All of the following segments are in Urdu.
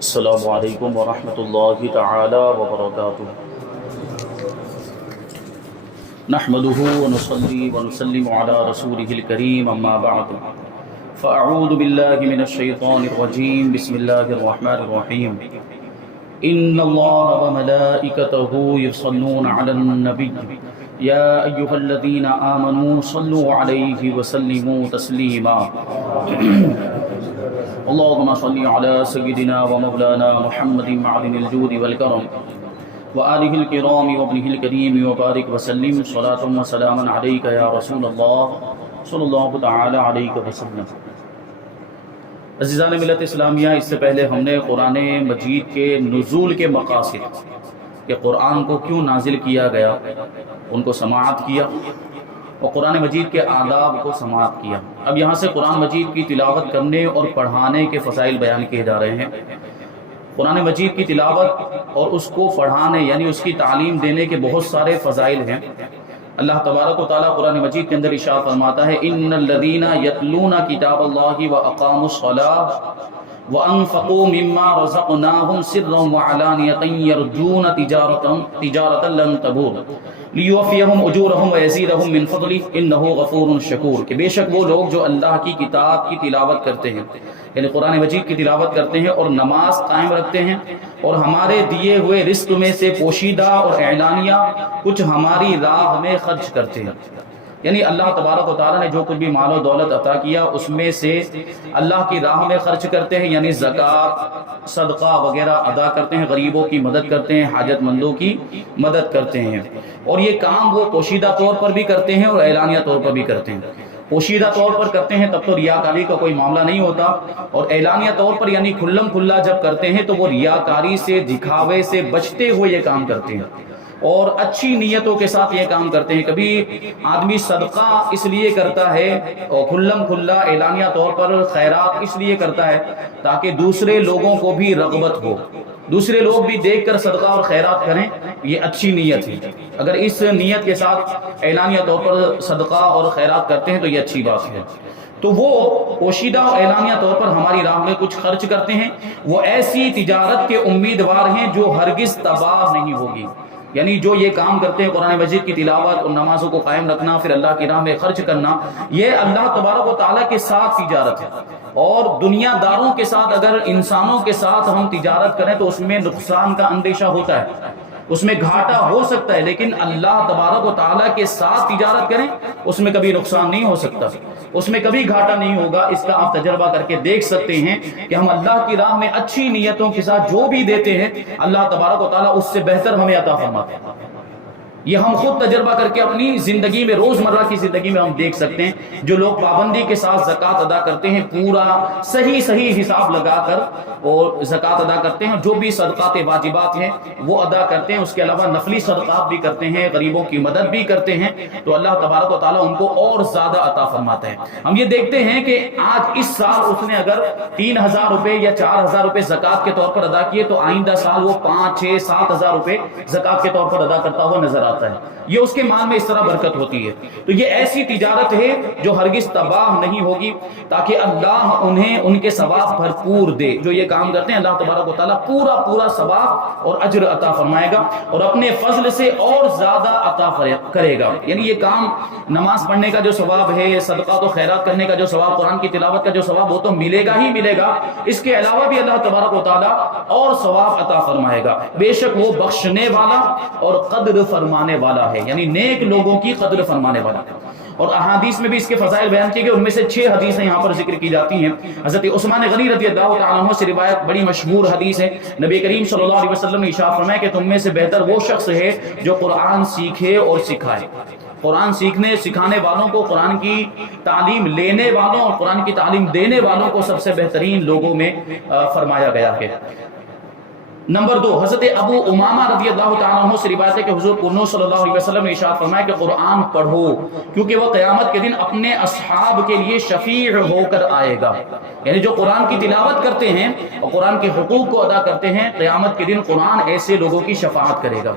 السلام علیکم ورحمۃ اللہ تعالی وبرکاتہ۔ نحمده ونصلي ونسلم على رسوله الكريم اما بعد فاعوذ باللہ من الشیطان الرجیم بسم اللہ الرحمن الرحیم۔ ان اللہ وملائکته یصلون علی النبی یا ایھا الذین آمنوا صلوا علیہ وسلموا تسلیما۔ اللهم صل على سيدنا ومولانا محمد معدن الجود والكرم وآله الكرام وابنه الكريم وبارك وسلم صلاة وسلاما عليك يا رسول الله صلی اللہ تعالی علیہ وسلم۔ عزیزان ملت اسلامیہ، اس سے پہلے ہم نے قرآن مجید کے نزول کے مقاصد، کہ قرآن کو کیوں نازل کیا گیا، ان کو سماعت کیا اور قرآن مجید کے آداب کو سماعت کیا۔ اب یہاں سے قرآن مجید کی تلاوت کرنے اور پڑھانے کے فضائل بیان کیے جا رہے ہیں۔ قرآن مجید کی تلاوت اور اس کو پڑھانے یعنی اس کی تعلیم دینے کے بہت سارے فضائل ہیں۔ اللہ تبارک و تعالیٰ قرآن مجید کے اندر ارشاد فرماتا ہے، ان الذین یتلون کتاب اللہ واقاموا الصلاۃ وانفقوا مما رزقناهم سرا وعلانیۃ یرجون تجارۃ لن تبور لیوفیہم اجورہم ویزیدہم من فضلہ انہ غفور شکور، کہ بے شک وہ لوگ جو اللہ کی کتاب کی تلاوت کرتے ہیں، یعنی قرآن مجید کی تلاوت کرتے ہیں اور نماز قائم رکھتے ہیں اور ہمارے دیے ہوئے رزق میں سے پوشیدہ اور اعلانیہ کچھ ہماری راہ میں خرچ کرتے ہیں، یعنی اللہ تبارک و تعالیٰ نے جو کچھ بھی مال و دولت عطا کیا اس میں سے اللہ کی راہ میں خرچ کرتے ہیں، یعنی زکوٰۃ، صدقہ وغیرہ ادا کرتے ہیں، غریبوں کی مدد کرتے ہیں، حاجت مندوں کی مدد کرتے ہیں۔ اور یہ کام وہ پوشیدہ طور پر بھی کرتے ہیں اور اعلانیہ طور پر بھی کرتے ہیں۔ پوشیدہ طور پر کرتے ہیں تب تو ریاکاری کا کوئی معاملہ نہیں ہوتا، اور اعلانیہ طور پر یعنی کھلم کھلا جب کرتے ہیں تو وہ ریاکاری سے، دکھاوے سے بچتے ہوئے یہ کام کرتے ہیں اور اچھی نیتوں کے ساتھ یہ کام کرتے ہیں۔ کبھی آدمی صدقہ اس لیے کرتا ہے اور کھلم کھلا اعلانیہ طور پر خیرات اس لیے کرتا ہے تاکہ دوسرے لوگوں کو بھی رغبت ہو، دوسرے لوگ بھی دیکھ کر صدقہ اور خیرات کریں، یہ اچھی نیت ہے۔ اگر اس نیت کے ساتھ اعلانیہ طور پر صدقہ اور خیرات کرتے ہیں تو یہ اچھی بات ہے۔ تو وہ پوشیدہ اور اعلانیہ طور پر ہماری راہ میں کچھ خرچ کرتے ہیں، وہ ایسی تجارت کے امیدوار ہیں جو ہرگز تباہ نہیں ہوگی، یعنی جو یہ کام کرتے ہیں قرآن مجید کی تلاوت اور نمازوں کو قائم رکھنا، پھر اللہ کی راہ میں خرچ کرنا، یہ اللہ تبارک و تعالیٰ کے ساتھ تجارت ہے۔ اور دنیا داروں کے ساتھ، اگر انسانوں کے ساتھ ہم تجارت کریں تو اس میں نقصان کا اندیشہ ہوتا ہے، اس میں گھاٹا ہو سکتا ہے، لیکن اللہ تبارک و تعالیٰ کے ساتھ تجارت کریں اس میں کبھی نقصان نہیں ہو سکتا، اس میں کبھی گھاٹا نہیں ہوگا۔ اس کا آپ تجربہ کر کے دیکھ سکتے ہیں کہ ہم اللہ کی راہ میں اچھی نیتوں کے ساتھ جو بھی دیتے ہیں اللہ تبارک و تعالیٰ اس سے بہتر ہمیں عطا فرماتے ہیں۔ یہ ہم خود تجربہ کر کے اپنی زندگی میں، روزمرہ کی زندگی میں ہم دیکھ سکتے ہیں۔ جو لوگ پابندی کے ساتھ زکوٰۃ ادا کرتے ہیں، پورا صحیح حساب لگا کر اور زکوٰۃ ادا کرتے ہیں، جو بھی صدقات واجبات ہیں وہ ادا کرتے ہیں، اس کے علاوہ نفلی صدقات بھی کرتے ہیں، غریبوں کی مدد بھی کرتے ہیں، تو اللہ تبارک و تعالیٰ ان کو اور زیادہ عطا فرماتا ہے۔ ہم یہ دیکھتے ہیں کہ آج اس سال اس نے اگر 3000 روپے یا 4000 روپے زکوٰۃ کے طور پر ادا کیے تو آئندہ سال وہ 5، 6، 7000 روپے زکوٰۃ کے طور پر ادا کرتا ہوا نظر آتا ہے۔ یہ اس کے مال میں اس طرح برکت ہوتی ہے۔ تو یہ ایسی تجارت ہے جو ہرگز تباہ نہیں ہوگی، تاکہ اللہ انہیں ان کے ثواب بھرپور دے۔ جو یہ کام کرتے ہیں اللہ تبارک و تعالیٰ پورا ثواب اور اجر عطا فرمائے گا اور اپنے فضل سے اور زیادہ عطا کرے گا۔ یعنی یہ کام، نماز پڑھنے کا جو ثواب ہے، صدقات و خیرات کرنے کا جو ثواب، قرآن کی تلاوت کا جو ثواب، وہ تو ملے گا ہی ملے گا، اس کے علاوہ بھی اللہ تبارک و تعالیٰ اور ثواب عطا فرمائے گا۔ بے شک وہ بخشنے والا اور قدر فرمانے والا ہے، یعنی نیک لوگوں کی قدر فرمانے والا ہے۔ اور احادیث میں بھی اس کے فضائل بیان کیے گئے، ان میں سے 6 حدیثیں یہاں پر ذکر کی جاتی ہیں۔ حضرت عثمان غنی رضی اللہ تعالیٰ عنہ سے روایت، بڑی مشہور حدیث ہے، نبی کریم صلی اللہ علیہ وسلم نے ارشاد فرمایا کہ تم میں سے بہتر وہ شخص ہے جو قرآن سیکھے اور سکھائے۔ قرآن سیکھنے سکھانے والوں کو، قرآن کی تعلیم لینے والوں اور قرآن کی تعلیم دینے والوں کو سب سے بہترین لوگوں میں فرمایا گیا ہے۔ نمبر 2، حضرت ابو امامہ رضی اللہ تعالیٰ عنہ سے روایت ہے کہ حضور صلی اللہ علیہ وسلم نے ارشاد فرمایا کہ قرآن پڑھو کیونکہ وہ قیامت کے دن اپنے اصحاب کے لیے شفیع ہو کر آئے گا. یعنی جو قرآن کی تلاوت کرتے ہیں اور قرآن کے حقوق کو ادا کرتے ہیں، قیامت کے دن قرآن ایسے لوگوں کی شفاعت کرے گا.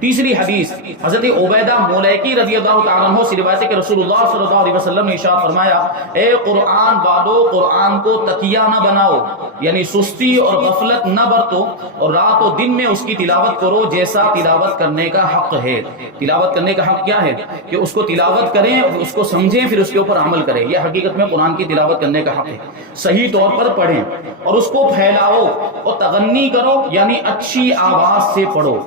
تیسری حدیث حضرت عبیدہ مولیکی رضی اللہ تعالیٰ عنہ سے روایت ہے کہ رسول اللہ صلی اللہ علیہ وسلم نے ارشاد فرمایا، اے قرآن والو، قرآن کو تکیہ نہ بناؤ، یعنی سستی اور غفلت نہ برتو، اور رات و دن میں اس کی تلاوت کرو جیسا تلاوت کرنے کا حق ہے. تلاوت کرنے کا حق کیا ہے؟ کہ اس کو تلاوت کریں، اس کو سمجھیں، پھر اس کے اوپر عمل کریں. یہ حقیقت میں قرآن کی تلاوت کرنے کا حق ہے. صحیح طور پر پڑھیں اور اس کو پھیلاؤ اور تغنی کرو، یعنی اچھی آواز سے پڑھو.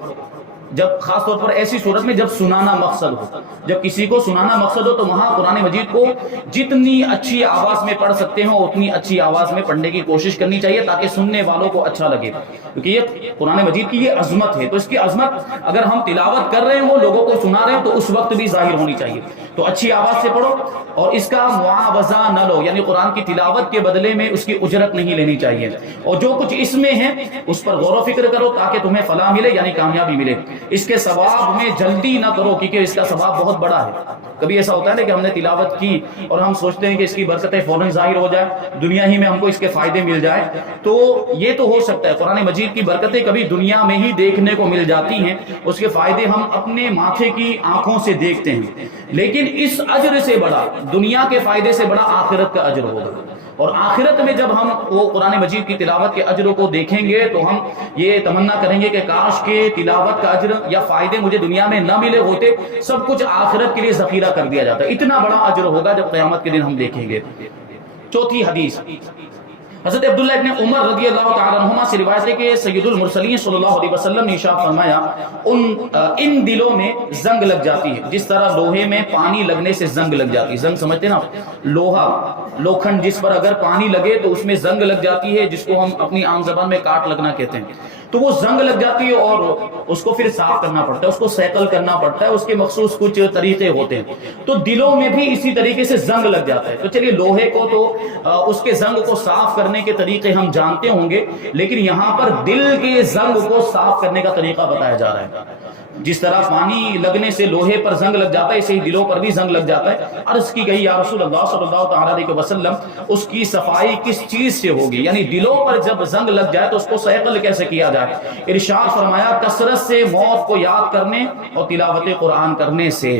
جب خاص طور پر ایسی صورت میں جب سنانا مقصد ہو، جب کسی کو سنانا مقصد ہو تو وہاں قرآن مجید کو جتنی اچھی آواز میں پڑھ سکتے ہو اتنی اچھی آواز میں پڑھنے کی کوشش کرنی چاہیے تاکہ سننے والوں کو اچھا لگے. کیونکہ یہ قرآن مجید کی یہ عظمت ہے، تو اس کی عظمت اگر ہم تلاوت کر رہے ہیں وہ لوگوں کو سنا رہے ہیں تو اس وقت بھی ظاہر ہونی چاہیے. تو اچھی آواز سے پڑھو اور اس کا معاوضہ نہ لو، یعنی قرآن کی تلاوت کے بدلے میں اس کی اجرت نہیں لینی چاہیے. اور جو کچھ اس میں ہے اس پر غور و فکر کرو تاکہ تمہیں فلاح ملے، یعنی کامیابی ملے. اس کے ثواب میں جلدی نہ کرو کیونکہ اس کا ثواب بہت بڑا ہے. کبھی ایسا ہوتا ہے نا کہ ہم نے تلاوت کی اور ہم سوچتے ہیں کہ اس کی برکتیں فوراً ظاہر ہو جائے، دنیا ہی میں ہم کو اس کے فائدے مل جائے. تو یہ تو ہو سکتا ہے، قرآن مجید کی برکتیں کبھی دنیا میں ہی دیکھنے کو مل جاتی ہیں، اس کے فائدے ہم اپنے ماتھے کی آنکھوں سے دیکھتے ہیں. لیکن اس اجر سے بڑا، دنیا کے فائدے سے بڑا آخرت کا اجر ہوگا. اور آخرت میں جب ہم وہ قرآن مجید کی تلاوت کے اجروں کو دیکھیں گے تو ہم یہ تمنا کریں گے کہ کاش کے تلاوت کا اجر یا فائدے مجھے دنیا میں نہ ملے ہوتے، سب کچھ آخرت کے لیے ذخیرہ کر دیا جاتا ہے. اتنا بڑا اجر ہوگا جب قیامت کے دن ہم دیکھیں گے. چوتھی حدیث حضرت عبداللہ ابن عمر رضی اللہ تعالیٰ عنہما سے روایت ہے کہ سید المرسلین صلی اللہ علیہ وسلم نے ارشاد فرمایا، ان دلوں میں زنگ لگ جاتی ہے جس طرح لوہے میں پانی لگنے سے زنگ لگ جاتی ہے. زنگ سمجھتے نا، لوہا، لوکھنڈ جس پر اگر پانی لگے تو اس میں زنگ لگ جاتی ہے، جس کو ہم اپنی عام زبان میں کاٹ لگنا کہتے ہیں. تو وہ زنگ لگ جاتی ہے اور اس کو پھر صاف کرنا پڑتا ہے، اس کو سیکل کرنا پڑتا ہے، اس کے مخصوص کچھ طریقے ہوتے ہیں. تو دلوں میں بھی اسی طریقے سے زنگ لگ جاتا ہے. تو چلیے لوہے کو تو اس کے زنگ کو صاف کرنے کے طریقے ہم جانتے ہوں گے، لیکن یہاں پر دل کے زنگ کو صاف کرنے کا طریقہ بتایا جا رہا ہے. جس طرح پانی لگنے سے لوہے پر زنگ لگ جاتا ہے، اسے ہی دلوں پر بھی زنگ لگ جاتا ہے. عرض کی گئی یا رسول اللہ صلی اللہ تعالیٰ علیہ وسلم، اس کی صفائی کس چیز سے ہوگی؟ یعنی دلوں پر جب زنگ لگ جائے تو اس کو سیکل کیسے کیا جائے؟ ارشاد فرمایا، کثرت سے موت کو یاد کرنے اور تلاوت قرآن کرنے سے.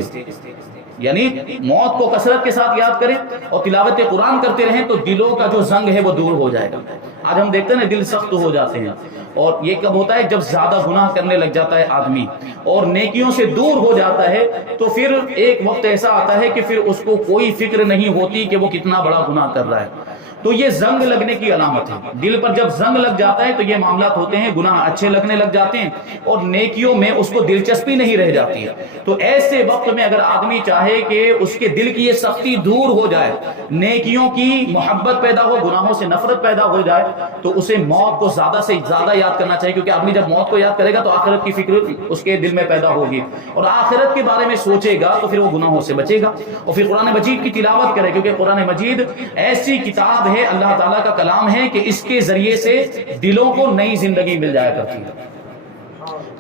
یعنی موت کو کثرت کے ساتھ یاد کریں اور تلاوت قرآن کرتے رہیں تو دلوں کا جو زنگ ہے وہ دور ہو جائے گا. آج ہم دیکھتے ہیں دل سخت ہو جاتے ہیں، اور یہ کب ہوتا ہے؟ جب زیادہ گناہ کرنے لگ جاتا ہے آدمی اور نیکیوں سے دور ہو جاتا ہے تو پھر ایک وقت ایسا آتا ہے کہ پھر اس کو کوئی فکر نہیں ہوتی کہ وہ کتنا بڑا گناہ کر رہا ہے. تو یہ زنگ لگنے کی علامت ہے. دل پر جب زنگ لگ جاتا ہے تو یہ معاملات ہوتے ہیں، گناہ اچھے لگنے لگ جاتے ہیں اور نیکیوں میں اس کو دلچسپی نہیں رہ جاتی ہے. تو ایسے وقت میں اگر آدمی چاہے کہ اس کے دل کی یہ سختی دور ہو جائے، نیکیوں کی محبت پیدا ہو، گناہوں سے نفرت پیدا ہو جائے، تو اسے موت کو زیادہ سے زیادہ یاد کرنا چاہیے. کیونکہ آدمی جب موت کو یاد کرے گا تو آخرت کی فکر اس کے دل میں پیدا ہوگی اور آخرت کے بارے میں سوچے گا تو پھر وہ گناہوں سے بچے گا اور پھر قرآن مجید کی تلاوت کرے. کیونکہ قرآن مجید ایسی کتاب ہے، اللہ تعالیٰ کا کلام ہے کہ اس کے ذریعے سے دلوں کو نئی زندگی مل جایا کرتی ہے.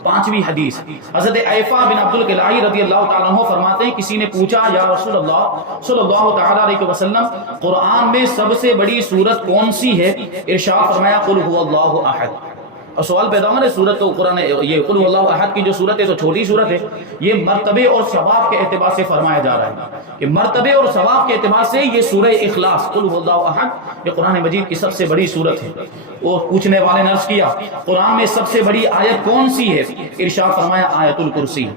پانچویں حدیث حضرت عیفہ بن عبد القلائی رضی اللہ تعالیٰ عنہ فرماتے ہیں، کسی نے پوچھا یا رسول اللہ صلی اللہ تعالیٰ علیہ وسلم، قرآن میں سب سے بڑی سورت کون سی ہے؟ ارشاد فرمایا، قل هو اللہ احد. اور سوال پیدا ہوا نا، سورت تو قرآن یہ قل هو اللہ احد کی جو سورت ہے تو چھوٹی سورت ہے. یہ مرتبے اور ثواب کے اعتبار سے فرمایا جا رہا ہے کہ مرتبے اور ثواب کے اعتبار سے یہ سورہ اخلاص قل هو اللہ احد یہ قرآن مجید کی سب سے بڑی سورت ہے. اور پوچھنے والے نے عرض کیا، قرآن میں سب سے بڑی آیت کون سی ہے؟ ارشاد فرمایا، آیت الکرسی،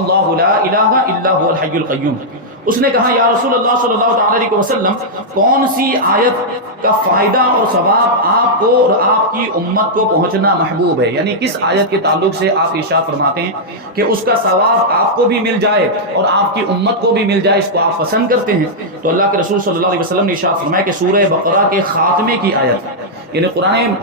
اللہ لا الہ الا هو الحی القیوم. اس نے کہا یا رسول اللہ صلی اللہ تعالی علیہ وسلم، کون سی آیت کا فائدہ اور ثواب آپ کو اور آپ کی امت کو پہنچنا محبوب ہے؟ یعنی کس آیت کے تعلق سے آپ ارشاد فرماتے ہیں کہ اس کا ثواب آپ کو بھی مل جائے اور آپ کی امت کو بھی مل جائے، اس کو آپ پسند کرتے ہیں؟ تو اللہ کے رسول صلی اللہ علیہ وسلم نے ارشاد فرمایا کہ سورہ بقرہ کے خاتمے کی آیت، یعنی قرآن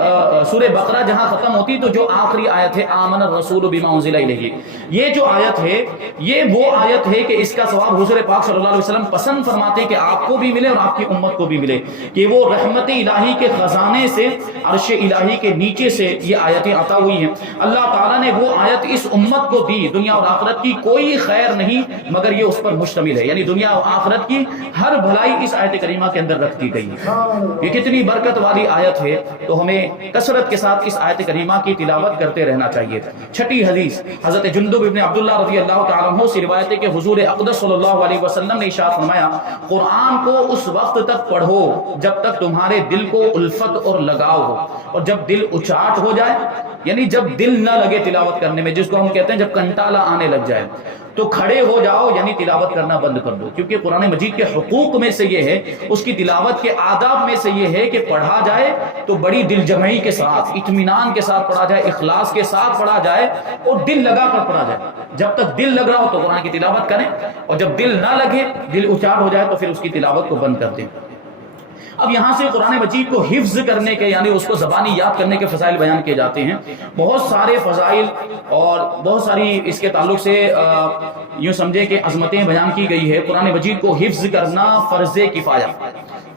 سورہ بقرہ جہاں ختم ہوتی تو جو آخری آیت ہے آمن الرسول بما انزل الیہ، یہ جو آیت ہے یہ وہ آیت ہے کہ اس کا ثواب حضور پاک صلی اللہ علیہ وسلم پسند فرماتے ہیں کہ آپ کو بھی ملے اور آپ کی امت کو بھی ملے، کہ وہ رحمت الہی کے خزانے سے عرش الہی کے نیچے سے یہ آیتیں عطا ہوئی ہیں۔ اللہ تعالیٰ نے وہ آیت اس امت کو دی، دنیا اور آخرت کی کوئی خیر نہیں مگر یہ اس پر مشتمل ہے، یعنی دنیا اور آخرت کی ہر بھلائی اس آیت کریمہ کے اندر رکھ دی گئی ہے۔ یہ کتنی برکت والی آیت ہے، تو ہمیں کثرت کے ساتھ اس آیت کریمہ کی تلاوت کرتے رہنا چاہیے۔ چھٹی حدیث حضرت جندب ابن عبداللہ رضی اللہ تعالیٰ عنہ سے روایت ہے کہ حضور اقدس صلی اللہ علیہ وسلم نے ارشاد فرمایا قرآن کو اس وقت تک پڑھو جب تک تمہارے دل کو الفت اور لگاؤ ہو، اور جب دل اچاٹ ہو جائے یعنی جب دل نہ لگے تلاوت کرنے میں، جس کو ہم کہتے ہیں جب کنٹالا آنے لگ جائے، تو کھڑے ہو جاؤ یعنی تلاوت کرنا بند کر دو، کیونکہ قرآن مجید کے حقوق میں سے یہ ہے، اس کی تلاوت کے آداب میں سے یہ ہے کہ پڑھا جائے تو بڑی دل جمعی کے ساتھ، اطمینان کے ساتھ پڑھا جائے، اخلاص کے ساتھ پڑھا جائے اور دل لگا کر پڑھا جائے۔ جب تک دل لگ رہا ہو تو قرآن کی تلاوت کریں، اور جب دل نہ لگے، دل اچاٹ ہو جائے تو پھر اس کی تلاوت کو بند کر دیں۔ اب یہاں سے قرآن مجید کو حفظ کرنے کے یعنی اس کو زبانی یاد کرنے کے فضائل بیان کیے جاتے ہیں، بہت سارے فضائل اور بہت ساری اس کے تعلق سے یوں سمجھے کہ عظمتیں بیان کی گئی ہے۔ قرآن مجید کو حفظ کرنا فرض کفایہ،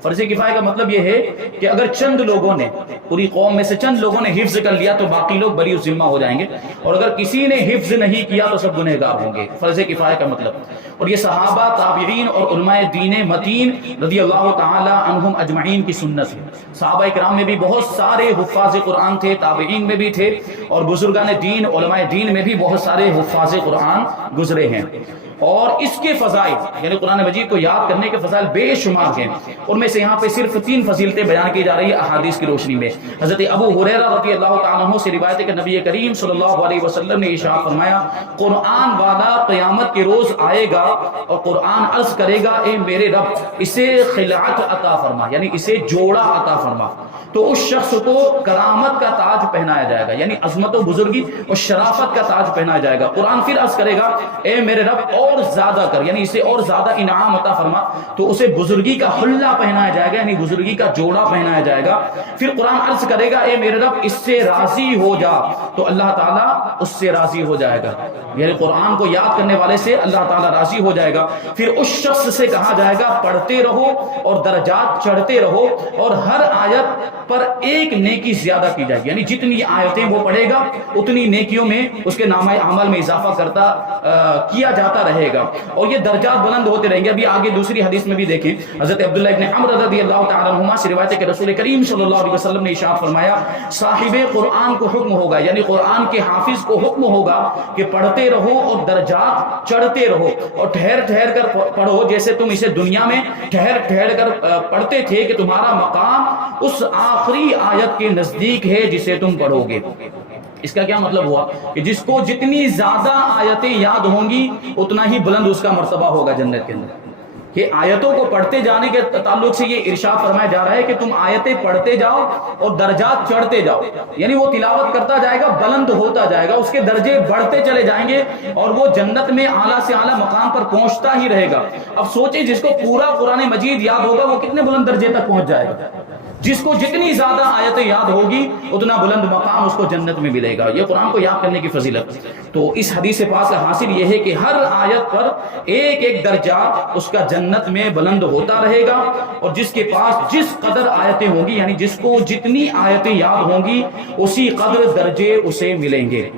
فرض کفایہ کا مطلب یہ ہے کہ اگر چند لوگوں نے، پوری قوم میں سے چند لوگوں نے حفظ کر لیا تو باقی لوگ بری ذمہ ہو جائیں گے، اور اگر کسی نے حفظ نہیں کیا تو سب گنہگار ہوں گے، فرض کفایہ کا مطلب۔ اور یہ صحابہ، تابعین اور علماء دین متین رضی اللہ تعالی عنہم اجمعین کی سنت ہے۔ صحابہ کرام میں بھی بہت سارے حفاظ قرآن تھے، تابعین میں بھی تھے، اور بزرگان دین، علماء دین میں بھی بہت سارے حفاظ قرآن گزرے ہیں۔ اور اس کے فضائل یعنی قرآن مجید کو یاد کرنے کے فضائل بے شمار ہیں، ان میں سے یہاں پہ صرف 3 فضیلتیں بیان کی جا رہی ہیں احادیث کی روشنی میں۔ حضرت ابو ہریرہ رضی اللہ تعالیٰ عنہ سے روایت ہے کہ نبی کریم صلی اللہ علیہ وسلم نے ارشاد فرمایا قرآن والا قیامت کے روز آئے گا اور قرآن عرض کرے گا اے میرے رب اسے خلعت عطا فرما، یعنی اسے جوڑا عطا فرما، تو اس شخص کو کرامت کا تاج پہنایا جائے گا، یعنی عظمت و بزرگی اور شرافت کا تاج پہنایا جائے گا۔ قرآن پھر عرض کرے گا اے میرے رب اور زیادہ کر، یعنی اسے اور زیادہ انعام عطا فرما، تو اسے بزرگی کا حلہ پہنایا جائے گا، یعنی بزرگی کا جوڑا پہنایا جائے گا۔ پھر قرآن عرض کرے گا اے میرے رب اس سے راضی ہو جا، تو اللہ تعالیٰ اس سے راضی ہو جائے گا، یعنی قرآن کو یاد کرنے والے سے اللہ تعالیٰ راضی ہو جائے گا۔ پھر اس شخص سے کہا جائے گا پڑھتے رہو اور درجات چڑھتے رہو، اور ہر آیت پر ایک نیکی زیادہ کی جائے گی، یعنی جتنی آیتیں وہ پڑھے گا اتنی نیکیوں میں اس کے نامہ اعمال میں اضافہ کیا جاتا رہے گا، اور یہ درجات بلند ہوتے رہیں گے۔ ابھی آگے دوسری حدیث میں بھی دیکھیں، حضرت عبداللہ ابن عمرو رضی اللہ تعالیٰ عنہما سے روایت ہے کہ رسول کریم صلی اللہ علیہ وسلم نے ارشاد فرمایا صاحب قرآن کو حکم ہوگا، یعنی قرآن کے حافظ کو حکم ہوگا کہ پڑھتے رہو اور درجات چڑھتے رہو، اور ٹھہر ٹھہر کر پڑھو، جیسے تم اسے دنیا میں ٹھہر ٹھہر کر پڑھتے تھے کہ تمہارا مقام اس آخری آیت کے نزدیک ہے جسے تم پڑھو گے۔ اس کا کیا مطلب ہوا کہ جس کو جتنی زیادہ آیتیں یاد ہوں گی اتنا ہی بلند اس کا مرتبہ ہوگا جنت کے اندر۔ کہ آیتوں کو پڑھتے جانے کے تعلق سے یہ ارشاد فرمایا جا رہا ہے کہ تم آیتیں پڑھتے جاؤ اور درجات چڑھتے جاؤ، یعنی وہ تلاوت کرتا جائے گا، بلند ہوتا جائے گا، اس کے درجے بڑھتے چلے جائیں گے، اور وہ جنت میں اعلیٰ سے اعلیٰ مقام پر پہنچتا ہی رہے گا۔ اب سوچیں جس کو پورا قرآن مجید یاد ہوگا وہ کتنے بلند درجے تک پہنچ جائے گا۔ جس کو جتنی زیادہ آیتیں یاد ہوگی اتنا بلند مقام اس کو جنت میں ملے گا۔ یہ قرآن کو یاد کرنے کی فضیلت۔ تو اس حدیث پاک کا حاصل یہ ہے کہ ہر آیت پر ایک ایک درجہ اس کا جنت میں بلند ہوتا رہے گا، اور جس کے پاس جس قدر آیتیں ہوں گی، یعنی جس کو جتنی آیتیں یاد ہوں گی اسی قدر درجے اسے ملیں گے۔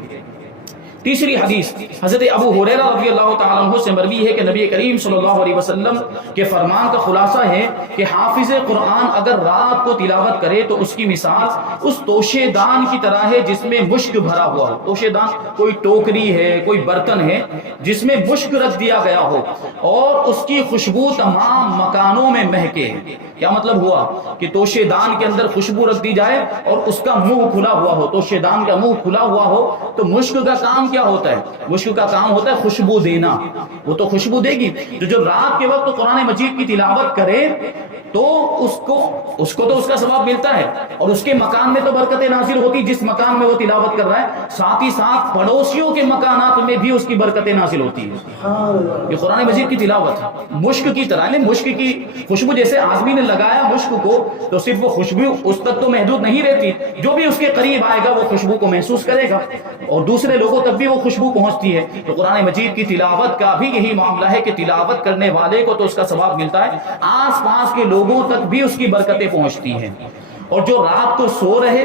تیسری حدیث حضرت ابو ہریرہ رضی اللہ تعالیٰ عنہ سے مروی ہے کہ نبی کریم صلی اللہ علیہ وسلم کے فرمان کا خلاصہ ہے کہ حافظ قرآن اگر رات کو تلاوت کرے تو اس کی مثال اس توشے دان کی طرح ہے جس میں مشک بھرا ہوا ہو۔ توشے دان کوئی ٹوکری ہے، کوئی برتن ہے جس میں مشک رکھ دیا گیا ہو اور اس کی خوشبو تمام مکانوں میں مہکے۔ کیا مطلب ہوا کہ توشے دان کے اندر خوشبو رکھ دی جائے اور اس کا منہ کھلا ہوا ہو، توشے دان کا منہ کھلا ہوا ہو، تو مشک کا کام کیا ہوتا ہے؟ مشک کا کام ہوتا ہے خوشبو دینا، وہ تو خوشبو دے گی۔ جو رات کے وقت قرآن مجید کی تلاوت کرے تو اس کو تو اس کا ثواب ملتا ہے، اور اس کے مکان میں تو برکتیں نازل ہوتی جس مکان میں وہ تلاوت کر رہا ہے، ساتھ ہی ساتھ پڑوسیوں کے مکانات میں بھی اس کی برکتیں نازل ہوتی ہیں۔ یہ قرآن مجید کی تلاوت ہے، مشک کی طرح، مشک کی خوشبو جیسے آدمی نے لگایا مشک کو تو صرف وہ خوشبو اس تک تو محدود نہیں رہتی، جو بھی اس کے قریب آئے گا وہ خوشبو کو محسوس کرے گا اور دوسرے لوگوں تک بھی وہ خوشبو پہنچتی ہے۔ تو قرآن مجید کی تلاوت کا بھی یہی معاملہ ہے کہ تلاوت کرنے والے کو تو اس کا ثواب ملتا ہے، آس پاس کے لوگوں تک بھی اس کی برکتیں پہنچتی ہیں۔ اور جو رات کو سو رہے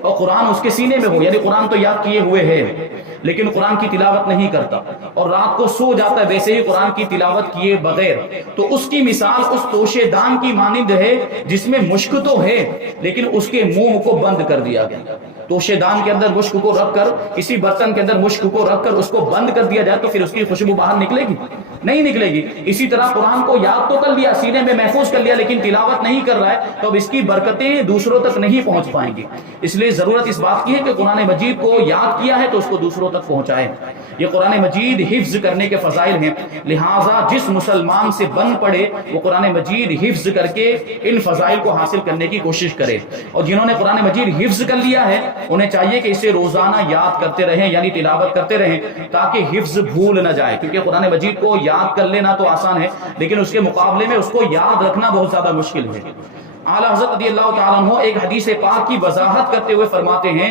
اور قرآن اس کے سینے میں ہو، یعنی قرآن تو یاد کیے ہوئے ہے لیکن قرآن کی تلاوت نہیں کرتا اور رات کو سو جاتا ہے ویسے ہی قرآن کی تلاوت کیے بغیر، تو اس کی مثال اس توشے دان کی مانند ہے جس میں مشک تو ہے لیکن اس کے منہ کو بند کر دیا گیا۔ توشے دان کے اندر مشک کو رکھ کر، کسی برتن کے اندر مشک کو رکھ کر اس کو بند کر دیا جائے تو پھر اس کی خوشبو باہر نکلے گی؟ نہیں نکلے گی۔ اسی طرح قرآن کو یاد تو کر لیا، سینے میں محفوظ کر لیا، لیکن تلاوت نہیں کر رہا ہے تو اب اس کی برکتیں دوسروں تک نہیں پہنچ پائیں گی۔ اس لیے ضرورت اس بات کی ہے کہ قرآن مجید کو یاد کیا ہے تو اس کو دوسروں تک پہنچائے۔ یہ قرآن مجید حفظ کرنے کے فضائل ہیں، لہٰذا جس مسلمان سے بن پڑے وہ قرآن مجید حفظ کر کے ان فضائل کو حاصل کرنے کی کوشش کرے، اور جنہوں نے قرآن مجید حفظ کر لیا ہے انہیں چاہیے کہ اسے روزانہ یاد کرتے رہیں، یعنی تلاوت کرتے رہیں تاکہ حفظ بھول نہ جائے، کیونکہ قرآن مجید کو یاد کر لینا تو آسان ہے لیکن اس کے مقابلے میں اس کو یاد رکھنا بہت زیادہ مشکل ہے۔ اعلیٰ حضرت رضی اللہ تعالیٰ عنہ ایک حدیث پاک کی وضاحت کرتے ہوئے فرماتے ہیں،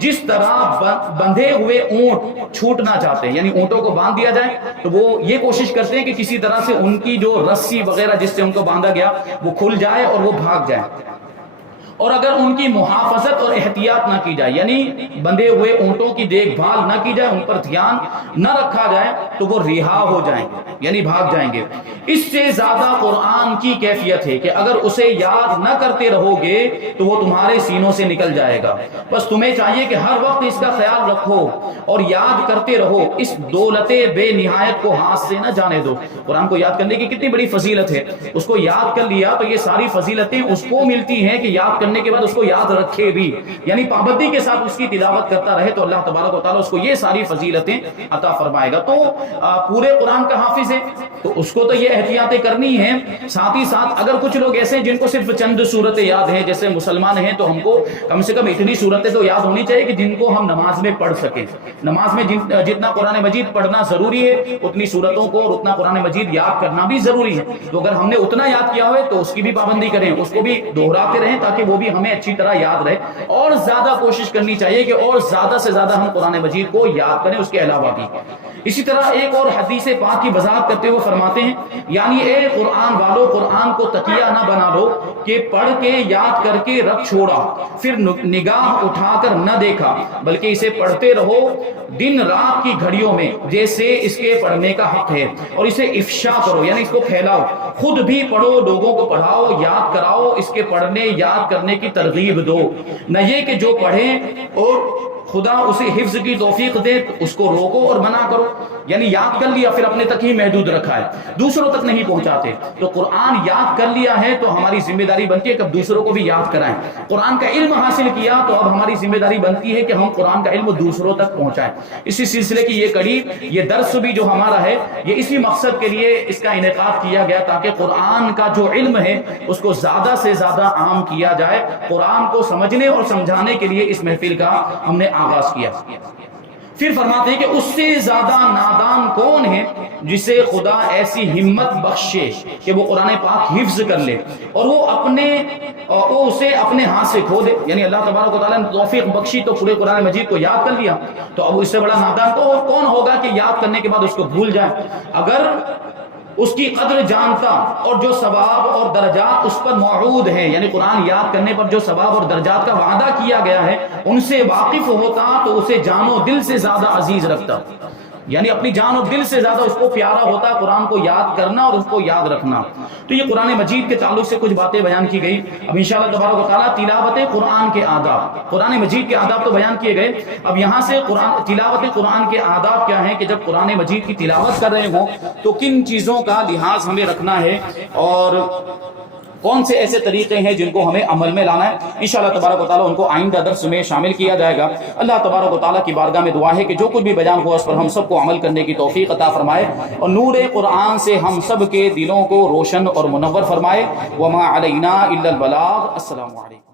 جس طرح بندھے ہوئے اونٹ چھوٹنا چاہتے ہیں، یعنی اونٹوں کو باندھ دیا جائے تو وہ یہ کوشش کرتے ہیں کہ کسی طرح سے ان کی جو رسی وغیرہ جس سے ان کو باندھا گیا وہ کھل جائے اور وہ بھاگ جائے، اور اگر ان کی محافظت اور احتیاط نہ کی جائے، یعنی بندھے ہوئے اونٹوں کی دیکھ بھال نہ کی جائے، ان پر دھیان نہ رکھا جائے تو وہ رہا ہو جائیں گے، یعنی بھاگ جائیں گے۔ اس سے زیادہ قرآن کی کیفیت ہے کہ اگر اسے یاد نہ کرتے رہو گے تو وہ تمہارے سینوں سے نکل جائے گا۔ بس تمہیں چاہیے کہ ہر وقت اس کا خیال رکھو اور یاد کرتے رہو، اس دولت بے نہایت کو ہاتھ سے نہ جانے دو۔ قرآن کو یاد کرنے کی کتنی بڑی فضیلت ہے، اس کو یاد کر لیا تو یہ ساری فضیلتیں اس کو ملتی ہیں کہ یاد کرنے کے بعد اس کو یاد رکھے بھی، یعنی پابندی کے ساتھ اس کی تلاوت کرتا رہے تو اللہ تبارک و تعالیٰ اس کو یہ ساری فضیلتیں عطا فرمائے گا۔ تو پورے قرآن کا حافظ ہے تو اس کو تو یہ احتیاطیں کرنی ہیں، ساتھ ہی ساتھ اگر کچھ لوگ ایسے ہیں جن کو صرف چند صورتیں یاد ہیں، جیسے مسلمان ہیں، تو ہم کو کم سے کم اتنی صورتیں تو یاد ہونی چاہیے کہ جن کو ہم نماز میں پڑھ سکیں۔ نماز میں جتنا قرآن مجید پڑھنا ضروری ہے اتنی صورتوں کو اور اتنا قرآن مجید یاد کرنا بھی ضروری ہے، تو اگر ہم نے اتنا یاد کیا ہوئے تو اس کی بھی پابندی کریں، اس کو بھی دہراتے رہیں تاکہ وہ بھی ہمیں اچھی طرح یاد رہے، اور زیادہ کوشش کرنی چاہیے کہ اور زیادہ سے زیادہ ہم قرآن مجید کو یاد کریں، اس کے علاوہ بھی۔ اسی طرح ایک اور حدیث پاک کی وضاحت کرتے ہوئے فرماتے ہیں، یعنی اے قرآن والو، قرآن کو تکیہ نہ بنا لو کہ پڑھ کے یاد کر کے رکھ چھوڑا پھر نگاہ اٹھا کر نہ دیکھا، بلکہ اسے پڑھتے رہو دن رات کی گھڑیوں میں جیسے اس کے پڑھنے کا حق ہے، اور اسے افشا کرو، یعنی اس کو پھیلاؤ، خود بھی پڑھو، لوگوں کو پڑھاؤ، یاد کراؤ، اس کے پڑھنے یاد کرنے کی ترغیب دو، نہ یہ کہ جو پڑھیں اور خدا اسے حفظ کی توفیق دے اس کو روکو اور منع کرو، یعنی یاد کر لیا پھر اپنے تک ہی محدود رکھا ہے، دوسروں تک نہیں پہنچاتے۔ تو قرآن یاد کر لیا ہے تو ہماری ذمہ داری بنتی ہے کہ اب دوسروں کو بھی یاد کرائیں۔ قرآن کا علم حاصل کیا تو اب ہماری ذمہ داری بنتی ہے کہ ہم قرآن کا علم دوسروں تک پہنچائیں۔ اسی سلسلے کی یہ کڑی، یہ درس بھی جو ہمارا ہے، یہ اسی مقصد کے لیے اس کا انعقاد کیا گیا تاکہ قرآن کا جو علم ہے اس کو زیادہ سے زیادہ عام کیا جائے۔ قرآن کو سمجھنے اور سمجھانے کے لیے اس محفل کا ہم نے آغاز کیا۔ پھر فرماتے ہیں کہ اس سے زیادہ نادان کون ہے جسے خدا ایسی ہمت بخشے کہ وہ قرآن پاک حفظ کر لے اور وہ اسے اپنے ہاتھ سے کھو دے، یعنی اللہ تبارک و تعالیٰ نے توفیق بخشی تو پورے قرآن مجید کو یاد کر لیا، تو اب اس سے بڑا نادان تو اور کون ہوگا کہ یاد کرنے کے بعد اس کو بھول جائے۔ اگر اس کی قدر جانتا اور جو ثواب اور درجات اس پر موعود ہیں، یعنی قرآن یاد کرنے پر جو ثواب اور درجات کا وعدہ کیا گیا ہے ان سے واقف ہوتا تو اسے جان و دل سے زیادہ عزیز رکھتا، یعنی اپنی جان و دل سے زیادہ اس کو پیارا ہوتا قرآن کو یاد کرنا اور اس کو یاد رکھنا۔ تو یہ قرآن مجید کے تعلق سے کچھ باتیں بیان کی گئی۔ اب انشاءاللہ تبارک و تعالیٰ تلاوت قرآن کے آداب، قرآن مجید کے آداب تو بیان کیے گئے، اب یہاں سے تلاوت قرآن کے آداب کیا ہیں کہ جب قرآن مجید کی تلاوت کر رہے ہوں تو کن چیزوں کا لحاظ ہمیں رکھنا ہے اور کون سے ایسے طریقے ہیں جن کو ہمیں عمل میں لانا ہے۔ انشاءاللہ تبارک و تعالیٰ ان کو آئندہ درس میں شامل کیا جائے گا۔ اللہ تبارک و تعالیٰ کی بارگاہ میں دعا ہے کہ جو کچھ بھی بیان ہوا اس پر ہم سب کو عمل کرنے کی توفیق عطا فرمائے اور نور قرآن سے ہم سب کے دلوں کو روشن اور منور فرمائے۔ وما علینا الا البلاغ۔ السلام علیکم۔